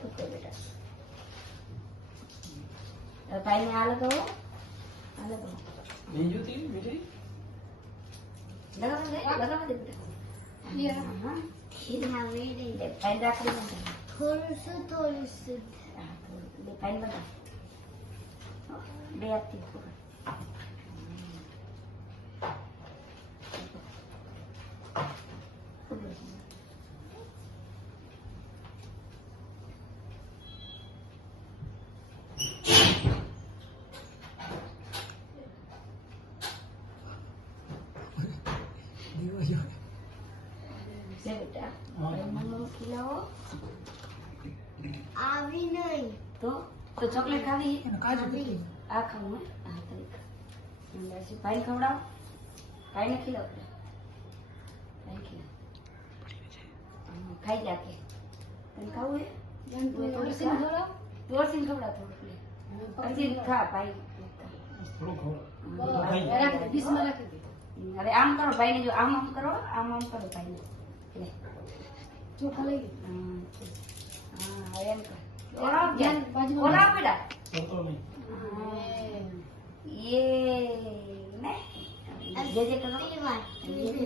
તું કર બેટા. ભાઈ ને આ લગાવો. આ લગાવો. બીજું તી મીઠી લગાવો દે બેટા. હા. ખીરના વેડે દે ભાઈ રાખડી બંધ. થોડું હા થોડું દે ભાઈ બંધ. બે હાથથી પકડ. से बेटा मम्मा खिलाओ આવી નહીં तो चॉकलेट खावी है કાજુ आ खाऊं मैं आ तरीक अंदर से पानी खवड़ाओ पानी ने खिलाओ पानी खिलाओ खाई जाके पानी खाओ है थोड़ी सी खवड़ाओ थोड़ी अच्छी खा पाई થોડું ખવડાવ अरे आम करो भाई ने जो आम करो भाई ने ले ચોખા લઈ हाँ एम कर ओला बेटा કરતો નહીં ये नहीं जे करो ये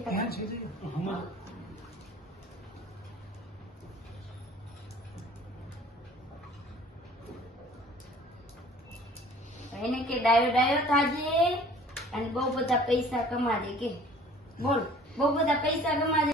ક્યાં છે જે હમણાં એને કે ડાયો થાજે અને બહુ બધા પૈસા કમાજે કે બોલ બહુ બધા પૈસા કમાજે